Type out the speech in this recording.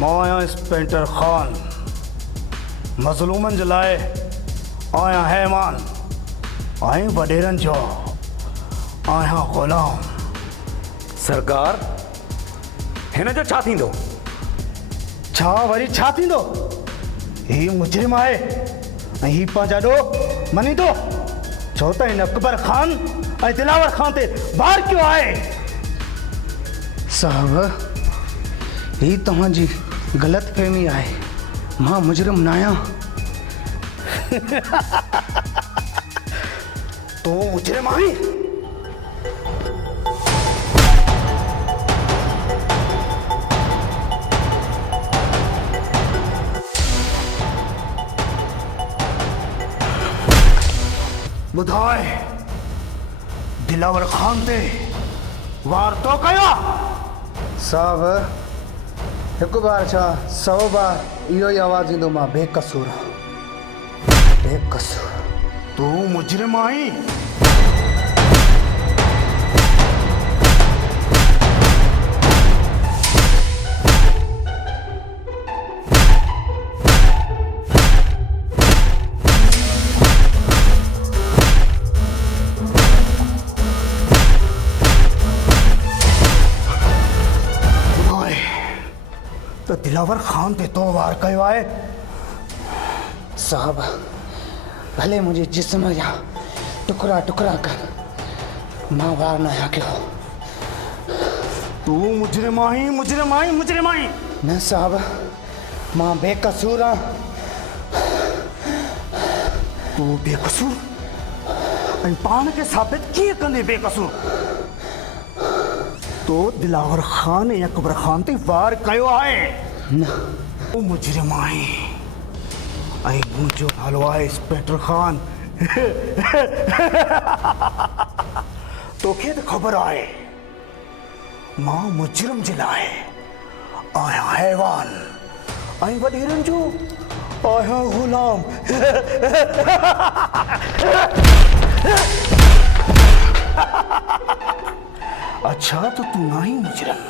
मां आया इंस्पेक्टर खान मज़लूमन जे लाइ आया हैवान ऐं वॾेरनि जो आया ग़ुलाम। सरकार हिन जो छा थींदो? छा वरी छा थींदो? ही मुजरिम आहे ऐं ही पंहिंजा ॾोह मञींदो छो त हिन अकबर खान ऐं दिलावर खान ते वार कयो आहे। साहब ही तव्हांजी ग़लति फहमी आहे, मां मुजरिम न आहियां। तूं मुजरिम आहीं? ॿुधाए दिलावर खान ते वार तो कयो? साहब हिकु बार छा 100 बार इहो ई आवाज़ ईंदो, मां बेकसूर आहियां, बेकसूर। तूं मुजरिम आहीं? त दिलावर खान ते तो वार कयो आहे? साहब भले मुंहिंजे जिस्म जा टुकड़ा टुकड़ा कर, मां वार न आहियां कयो। तूं मुजरिम आहीं, मुजरिम आहीं, मुजरिम आहीं? न साहब, मां बेकसूर आहियां। तूं बेकसूर ऐं पाण खे साबित कीअं कंदे बेकसूर? तो दिलावर खान ऐं अकबर खान ते वार कयो आहे? न, तूं मुजरिम आहीं ऐं मुंहिंजो नालो आहे इंस्पेक्टर खान। तोखे त ख़बर आहे मां मुजरिम जे लाइ आहियां हैवान ऐं वॾेरनि जो आहियां ग़ुलाम। अच्छा तो तू नहीं मुजरिम?